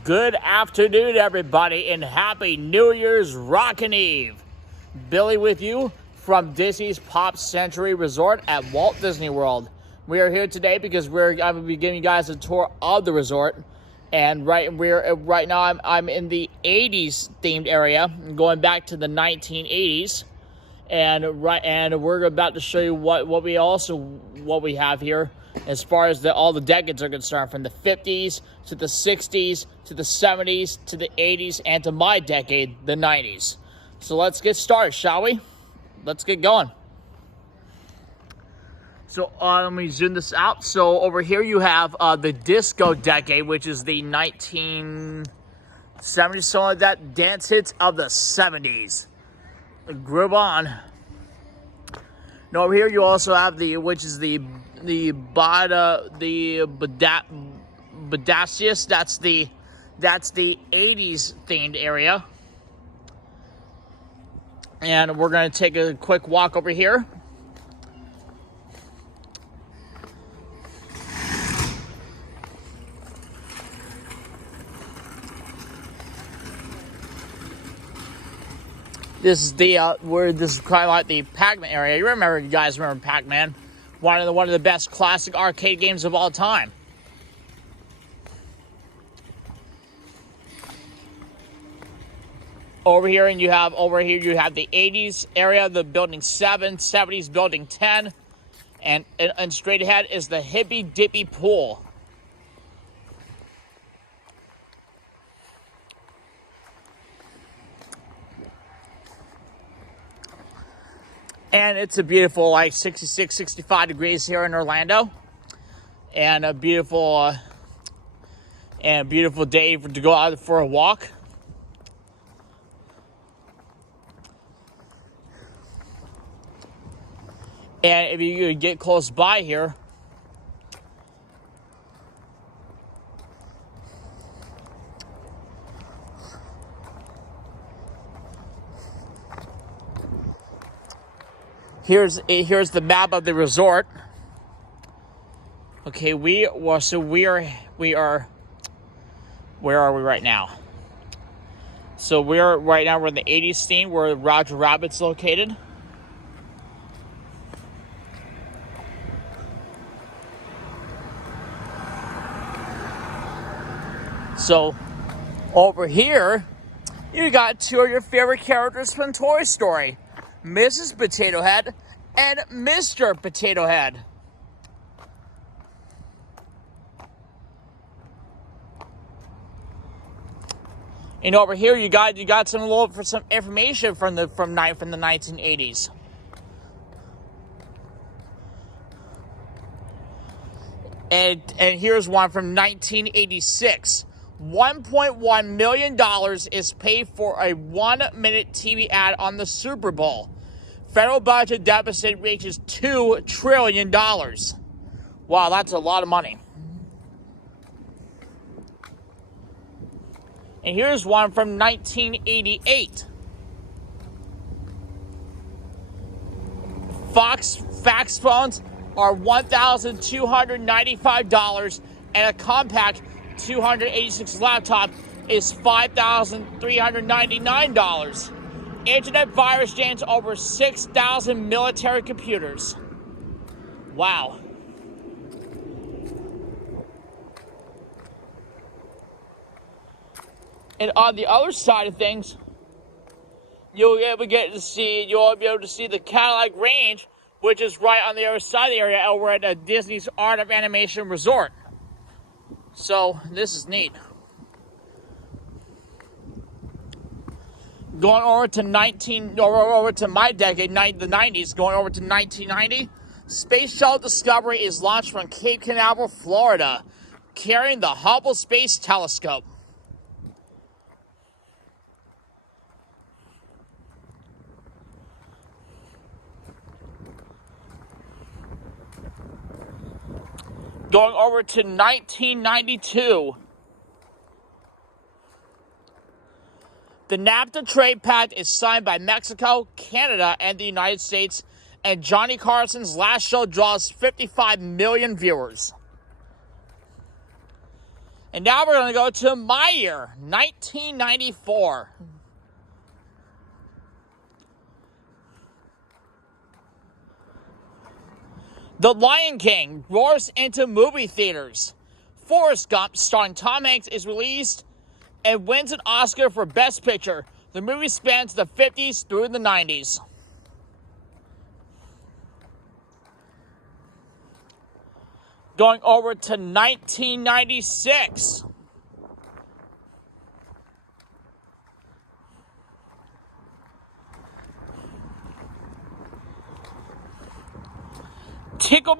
Good afternoon, everybody, and Happy New Year's Rockin' Eve. Billy with you from Disney's Pop Century Resort at Walt Disney World. We are here today because I'm going to be giving you guys a tour of the resort. And right now I'm in the 80s themed area, going back to the 1980s. And we're about to show you what we have here as far as all the decades are concerned, from the 50s to the 60s to the 70s to the 80s and to my decade, the 90s. So let's get started, shall we? Let's get going. So let me zoom this out. So over here you have the disco decade, which is the 1970s, something like that. Dance hits of the 70s. Groove on. And over here you also have the Bodacious. That's the 80s themed area. And we're gonna take a quick walk over here. This is this is kind of like the Pac-Man area. You guys remember Pac-Man? One of the best classic arcade games of all time. Over here you have the 80s area, the building 7, 70s building 10, and straight ahead is the Hippy Dippy Pool. And it's a beautiful, like 66, 65 degrees here in Orlando. And a beautiful day to go out for a walk. And if you get close by here, here's the map of the resort. Okay, we are where are we right now? So we're in the 80s theme where Roger Rabbit's located. So over here, you got two of your favorite characters from Toy Story, Mrs. Potato Head and Mr. Potato Head. And over here, you got some information from the 1980s. And here's one from 1986. $1.1 million is paid for a 1-minute TV ad on the Super Bowl. Federal budget deficit reaches $2 trillion. Wow, that's a lot of money. And here's one from 1988. Fax phones are $1,295, and a compact 286 laptop is $5,399. Internet virus jams over 6,000 military computers. Wow. And on the other side of things, you'll be able to see the Cadillac Range, which is right on the other side of the area over at Disney's Art of Animation Resort. So this is neat. Going over to my decade, the 90s, going over to 1990, Space Shuttle Discovery is launched from Cape Canaveral, Florida, carrying the Hubble Space Telescope. Going over to 1992, the NAFTA trade pact is signed by Mexico, Canada, and the United States, and Johnny Carson's last show draws 55 million viewers. And now we're going to go to my year, 1994. The Lion King roars into movie theaters. Forrest Gump, starring Tom Hanks, is released and wins an Oscar for Best Picture. The movie spans the 50s through the 90s. Going over to 1996. The Tickle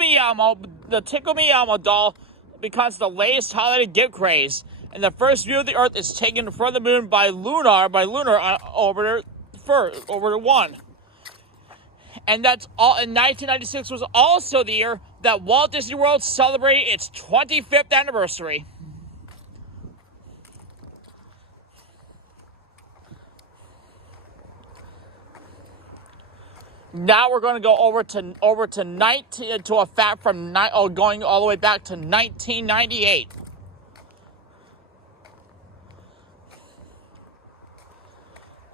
Me Elmo doll becomes the latest holiday gift craze, and the first view of the Earth is taken from the moon by Lunar on Orbiter 1. And that's all. In 1996 was also the year that Walt Disney World celebrated its 25th anniversary. Now we're going to go going all the way back to 1998.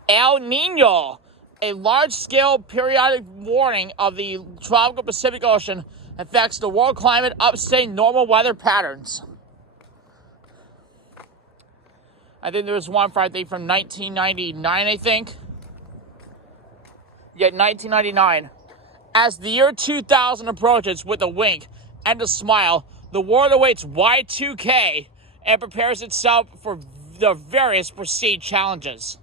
El Nino, a large-scale periodic warming of the tropical Pacific Ocean, affects the world climate, upsetting normal weather patterns. I think there was one from 1999, I think. Yeah, 1999. As the year 2000 approaches with a wink and a smile, the world awaits Y2K and prepares itself for the various perceived challenges.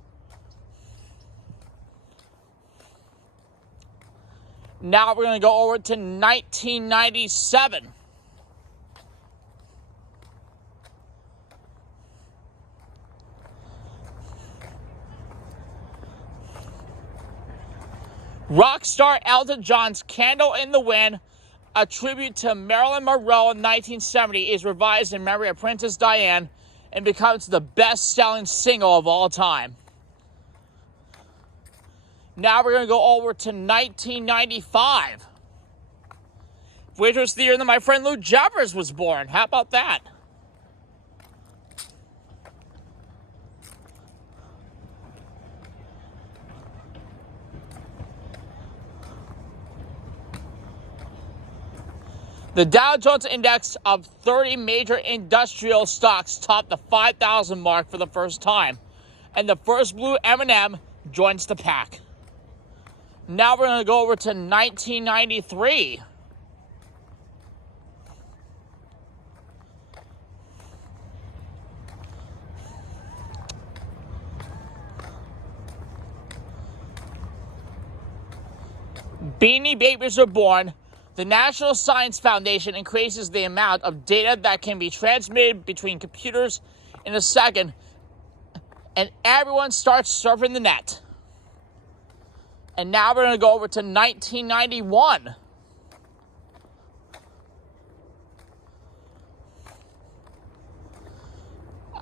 Now we're going to go over to 1997. Rock star Elton John's Candle in the Wind, a tribute to Marilyn Monroe in 1970, is revised in memory of Princess Diana and becomes the best-selling single of all time. Now we're going to go over to 1995, which was the year that my friend Lou Jeffers was born. How about that? The Dow Jones Index of 30 major industrial stocks topped the 5,000 mark for the first time, and the first blue M&M joins the pack. Now we're going to go over to 1993. Beanie Babies are born. The National Science Foundation increases the amount of data that can be transmitted between computers in a second, and everyone starts surfing the net. And now we're going to go over to 1991.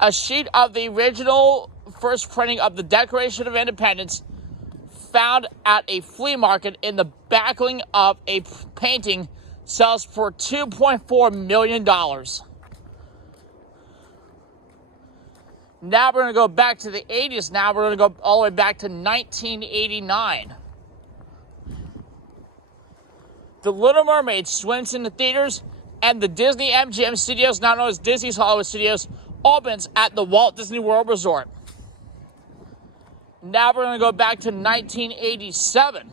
A sheet of the original first printing of the Declaration of Independence found at a flea market in the backing of a painting sells for $2.4 million. Now we're going to go back to the 80s. Now we're going to go all the way back to 1989. The Little Mermaid swims in the theaters, and the Disney MGM Studios, now known as Disney's Hollywood Studios, opens at the Walt Disney World Resort. Now we're going to go back to 1987.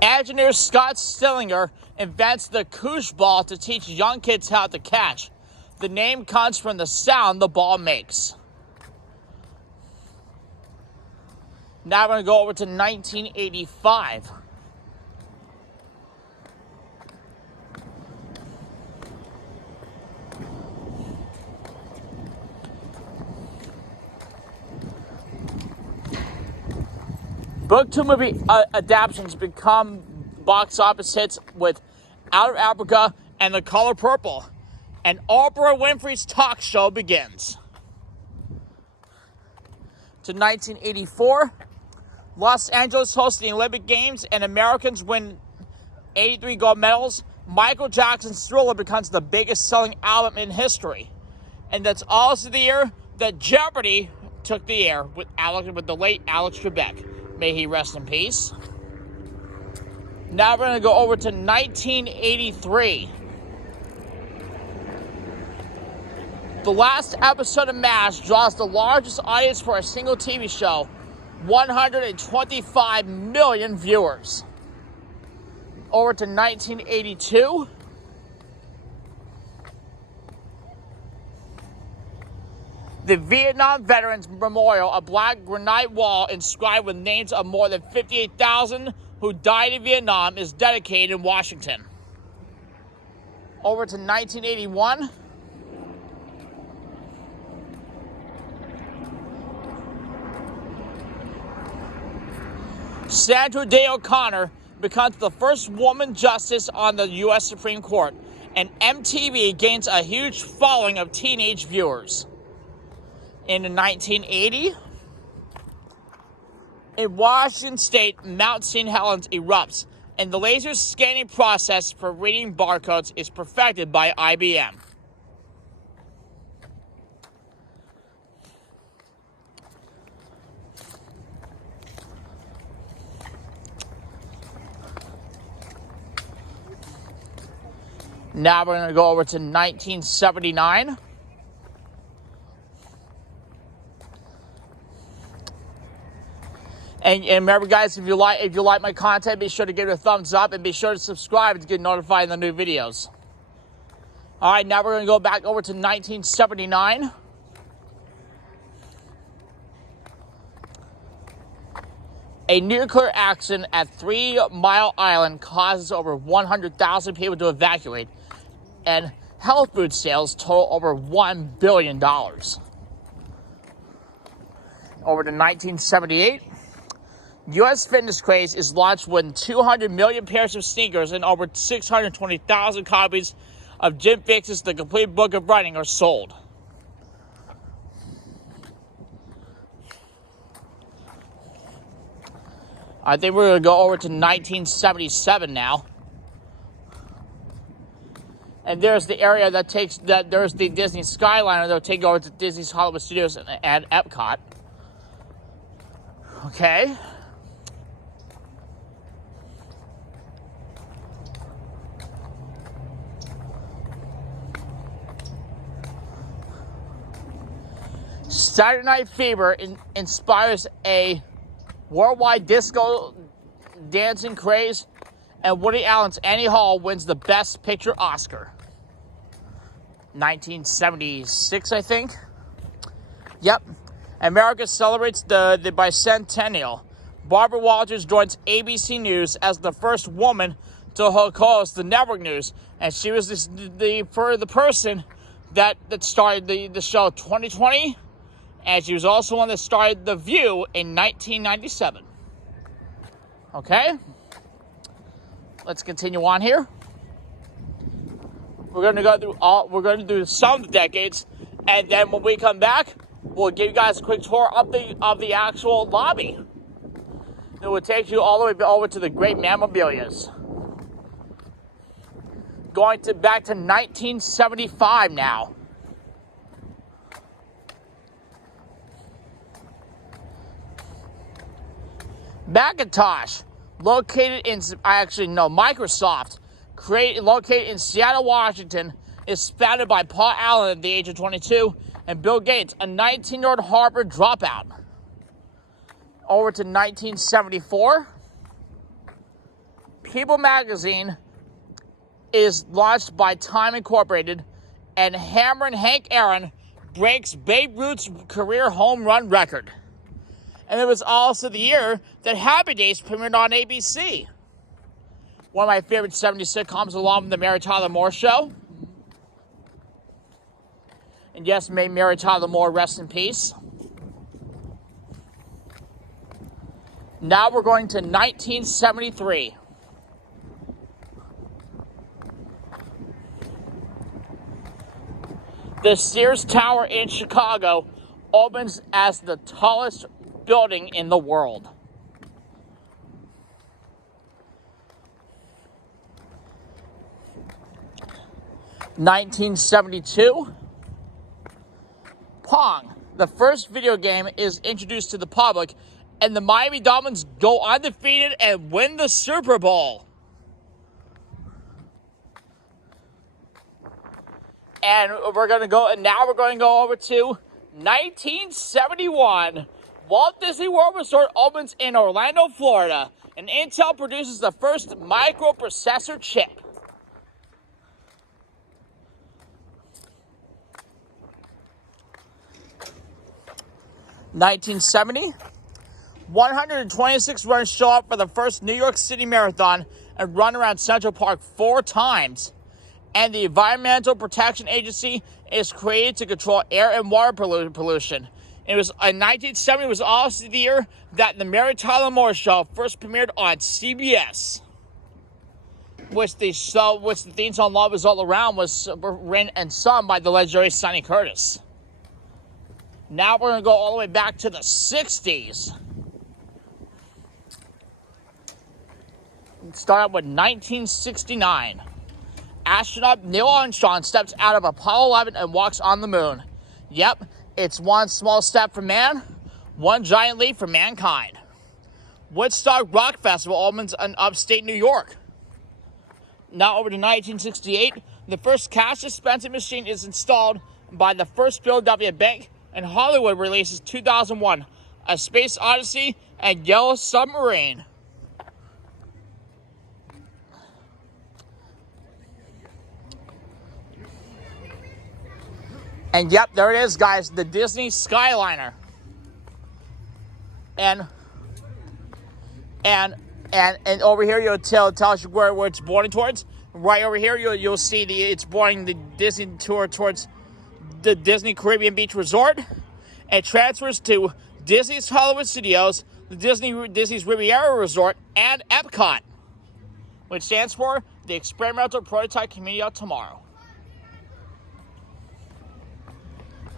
Engineer Scott Stillinger invents the koosh ball to teach young kids how to catch. The name comes from the sound the ball makes. Now we're going to go over to 1985. Book to movie adaptations become box office hits with Out of Africa and The Color Purple. And Oprah Winfrey's talk show begins. To 1984, Los Angeles hosts the Olympic Games and Americans win 83 gold medals. Michael Jackson's Thriller becomes the biggest selling album in history. And that's also the year that Jeopardy took the air with the late Alex Trebek. May he rest in peace. Now we're going to go over to 1983. The last episode of MASH draws the largest audience for a single TV show, 125 million viewers. Over to 1982. The Vietnam Veterans Memorial, a black granite wall inscribed with names of more than 58,000 who died in Vietnam, is dedicated in Washington. Over to 1981. Sandra Day O'Connor becomes the first woman justice on the U.S. Supreme Court, and MTV gains a huge following of teenage viewers. In 1980, in Washington State, Mount St. Helens erupts, and the laser scanning process for reading barcodes is perfected by IBM. Now we're going to go over to 1979. And remember, guys, if you like my content, be sure to give it a thumbs up and be sure to subscribe to get notified of the new videos. All right, now we're going to go back over to 1979. A nuclear accident at 3 Mile Island causes over 100,000 people to evacuate, and health food sales total over $1 billion. Over to 1978. U.S. fitness craze is launched when 200 million pairs of sneakers and over 620,000 copies of Jim Fixx's The Complete Book of Running are sold. I think we're going to go over to 1977 now. And there's the area there's the Disney Skyliner that will take over to Disney's Hollywood Studios and Epcot. Okay. Saturday Night Fever inspires a worldwide disco dancing craze, and Woody Allen's Annie Hall wins the Best Picture Oscar. 1976, I think. Yep. America celebrates the bicentennial. Barbara Walters joins ABC News as the first woman to host the network news, and she was the person that started the show 2020. And she was also one that started The View in 1997. Okay? Let's continue on here. We're going to do some of the decades, and then when we come back, we'll give you guys a quick tour of the actual lobby. It will take you all the way over to the great memorabilias. Going back to 1975 now. Macintosh, Microsoft, located in Seattle, Washington, is founded by Paul Allen at the age of 22 and Bill Gates, a 19-year-old Harvard dropout. Over to 1974. People magazine is launched by Time Incorporated, and Hammerin' Hank Aaron breaks Babe Ruth's career home run record. And it was also the year that Happy Days premiered on ABC. One of my favorite 70s sitcoms, along with the Mary Tyler Moore Show. And yes, may Mary Tyler Moore rest in peace. Now we're going to 1973. The Sears Tower in Chicago opens as the tallest building in the world. 1972, Pong, the first video game, is introduced to the public, and the Miami Dolphins go undefeated and win the Super Bowl. And we're going to go over to 1971. Walt Disney World Resort opens in Orlando, Florida, and Intel produces the first microprocessor chip. (1970) 126 runners show up for the first New York City Marathon and run around Central Park 4 times. And the Environmental Protection Agency is created to control air and water pollution. It was in 1970 was also the year that the Mary Tyler Moore Show first premiered on CBS, which the theme song "Love Is All Around" was written and sung by the legendary Sonny Curtis. Now we're going to go all the way back to the 60s. Start out with 1969. Astronaut Neil Armstrong steps out of Apollo 11 and walks on the moon. Yep, it's one small step for man, one giant leap for mankind. Woodstock Rock Festival opens in upstate New York. Now over to 1968. The first cash dispensing machine is installed by the First Philadelphia Bank, and Hollywood releases 2001, A Space Odyssey and Yellow Submarine. And yep, there it is, guys, the Disney Skyliner. And over here, you'll tell us where it's pointing towards. Right over here, you'll see it's pointing the Disney tour towards the Disney Caribbean Beach Resort. It transfers to Disney's Hollywood Studios, the Disney's Riviera Resort, and Epcot, which stands for the Experimental Prototype Community of Tomorrow.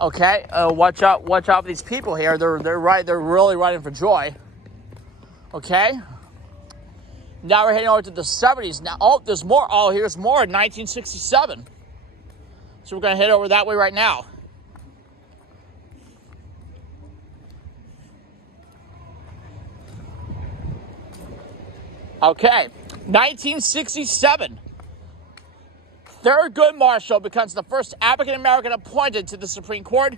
Okay, watch out for these people here. They're really running for joy. Okay. Now we're heading over to the 70s. Now, there's more. Here's more in 1967. So we're going to head over that way right now. Okay, 1967. Thurgood Marshall becomes the first African-American appointed to the Supreme Court,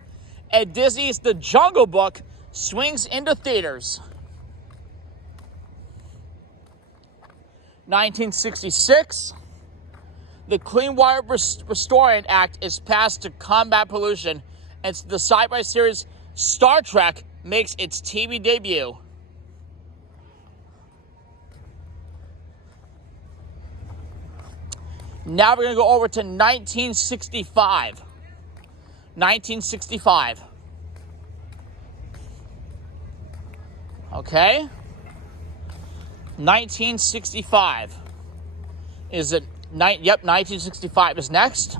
and Disney's The Jungle Book swings into theaters. 1966. The Clean Water Restoring Act is passed to combat pollution, and the sci-fi series Star Trek makes its TV debut. Now we're going to go over to 1965. 1965. Okay? 1965. Is it? Yep, 1965 is next.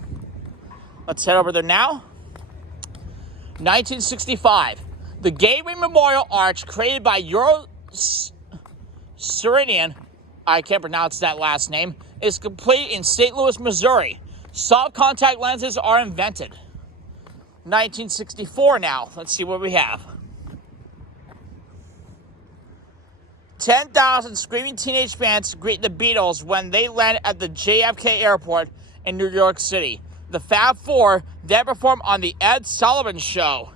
Let's head over there now. 1965. The Gateway Memorial Arch, created by Euro Serenian, I can't pronounce that last name, is complete in St. Louis, Missouri. Soft contact lenses are invented. 1964 now. Let's see what we have. 10,000 screaming teenage fans greet the Beatles when they land at the JFK Airport in New York City. The Fab Four then perform on the Ed Sullivan Show.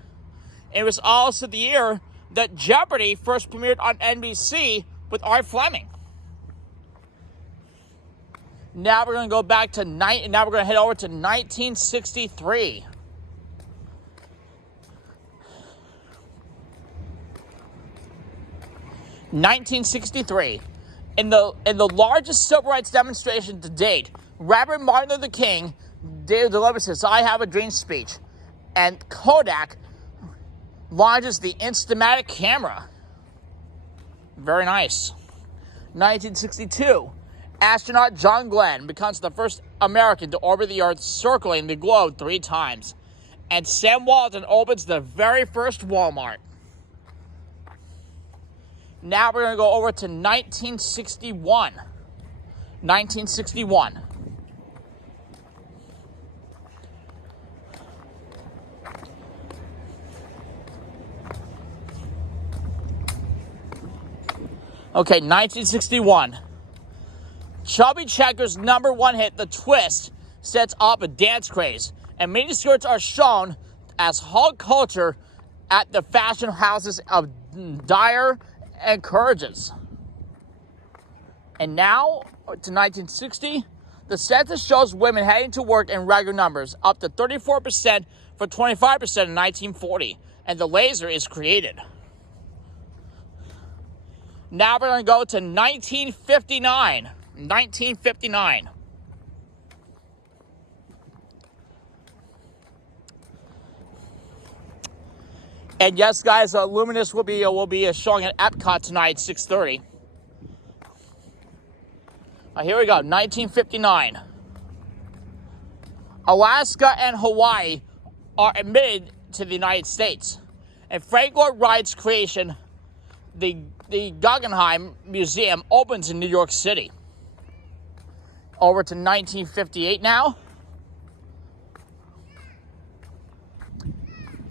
It was also the year that Jeopardy first premiered on NBC with Art Fleming. Now we're going to go back to now we're going to head over to 1963. (1963) In the largest civil rights demonstration to date, Reverend Martin Luther King delivers his "I Have a Dream" speech, and Kodak launches the Instamatic camera. Very nice. 1962. Astronaut John Glenn becomes the first American to orbit the Earth, circling the globe 3 times. And Sam Walton opens the very first Walmart. Now we're going to go over to 1961. 1961. Okay, 1961. Chubby Checker's #1 hit, The Twist, sets up a dance craze, and miniskirts are shown as hot culture at the fashion houses of Dyer and Courageous. And now to 1960, the census shows women heading to work in regular numbers, up to 34% for 25% in 1940, and the laser is created. Now we're going to go to 1959. 1959. And yes, guys, Luminous will be showing at Epcot tonight, 6:30. Here we go, 1959. Alaska and Hawaii are admitted to the United States, and Frank Lloyd Wright's creation, the Guggenheim Museum, opens in New York City. Over to 1958 now.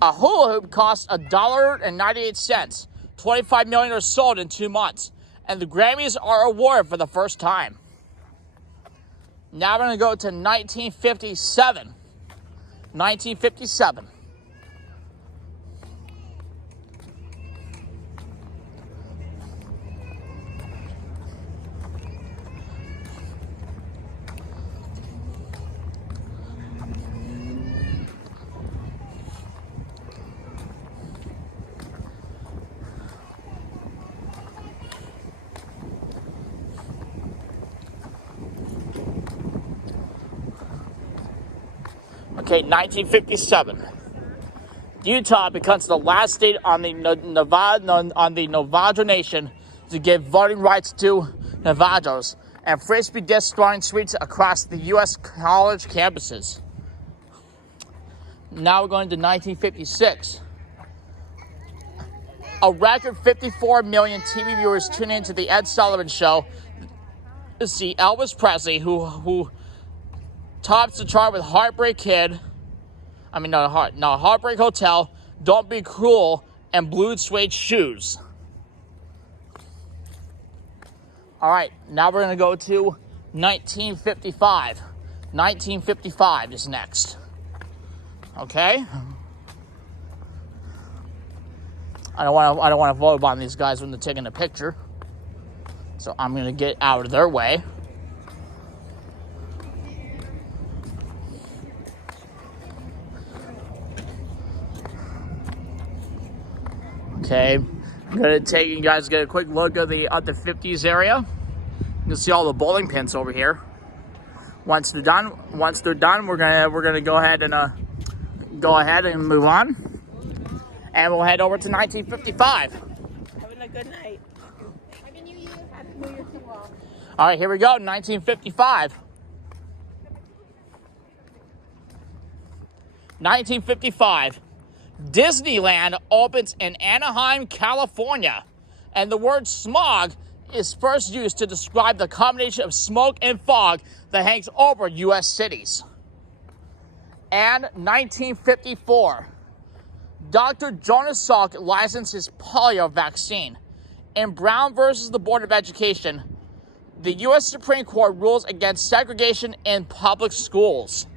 A hula hoop costs $1.98. 25 million are sold in 2 months, and the Grammys are awarded for the first time. Now we're going to go to 1957. 1957. Okay, 1957. Utah becomes the last state on the Navajo Nation to give voting rights to Navajos, and Frisbee disc throwing suites across the U.S. college campuses. Now we're going to 1956. A record 54 million TV viewers tune into the Ed Sullivan Show to see Elvis Presley, who tops the chart with Heartbreak Hotel, Don't Be Cruel, and Blue Suede Shoes. All right, now we're going to go to 1955. 1955 is next. Okay? I don't want to vote on these guys when they're taking a picture, so I'm going to get out of their way. Okay, I'm gonna take you guys get a quick look at the 50s area. You can see all the bowling pins over here. Once they're done, we're gonna go ahead and move on, and we'll head over to 1955. Having a good night. Happy New Year. Happy New Year to all. All right, here we go. 1955. 1955. Disneyland opens in Anaheim, California, and the word smog is first used to describe the combination of smoke and fog that hangs over U.S. cities. And 1954, Dr. Jonas Salk licensed his polio vaccine. In Brown versus the Board of Education, the U.S. Supreme Court rules against segregation in public schools.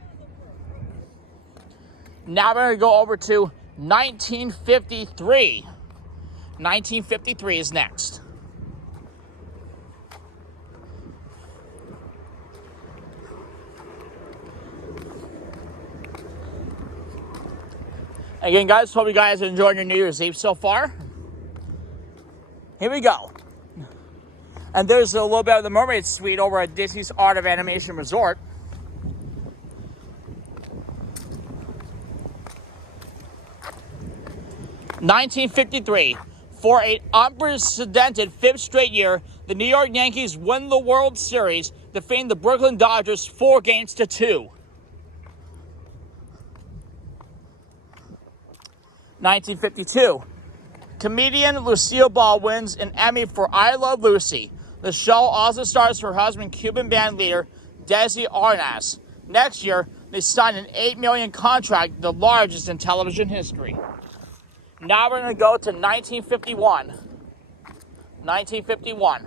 Now we're going to go over to 1953. 1953 is next. Again, guys, hope you guys are enjoying your New Year's Eve so far. Here we go. And there's a little bit of the Mermaid Suite over at Disney's Art of Animation Resort. (1953) For an unprecedented 5th straight year, the New York Yankees win the World Series, defeating the Brooklyn Dodgers 4-2. 1952. Comedian Lucille Ball wins an Emmy for I Love Lucy. The show also stars her husband, Cuban band leader Desi Arnaz. Next year, they signed an $8 million contract, the largest in television history. Now we're going to go to 1951. 1951.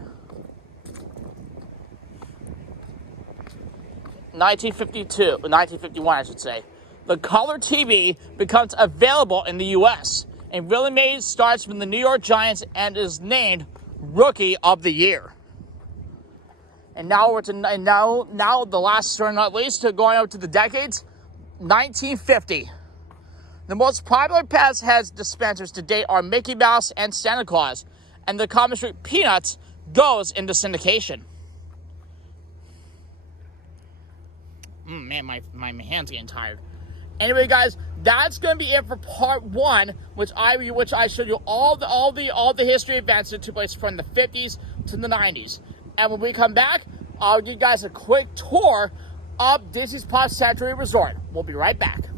1951, I should say. The color TV becomes available in the U.S. and Willie Mays starts with the New York Giants and is named Rookie of the Year. And now now the last, or not least, going out to the decades, 1950. The most popular past heads dispensers to date are Mickey Mouse and Santa Claus, and the comic strip Peanuts goes into syndication. Man, my hand's getting tired. Anyway, guys, that's gonna be it for part 1, which I showed you all the history events that took place from the 50s to the 90s. And when we come back, I'll give you guys a quick tour of Disney's Pop Century Resort. We'll be right back.